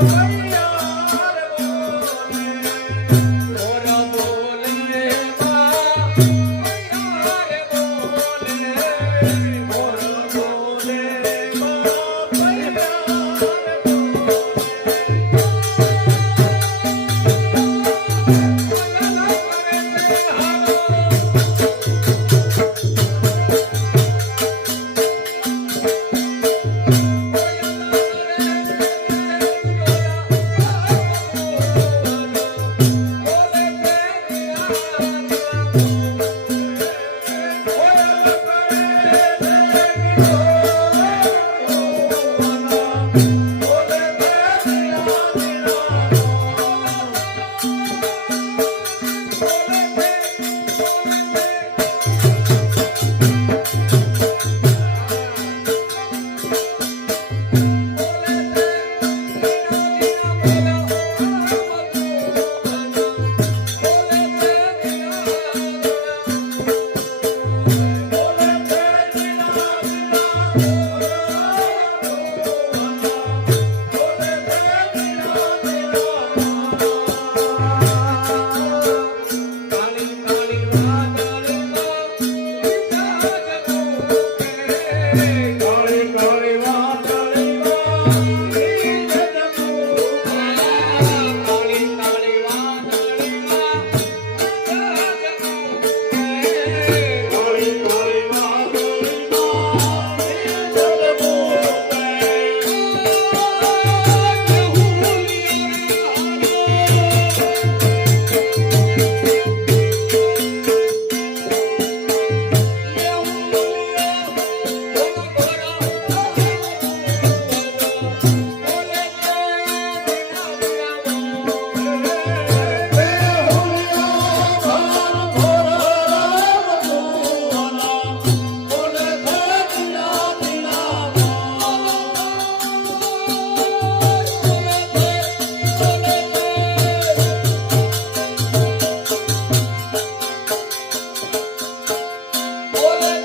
Thank. Olha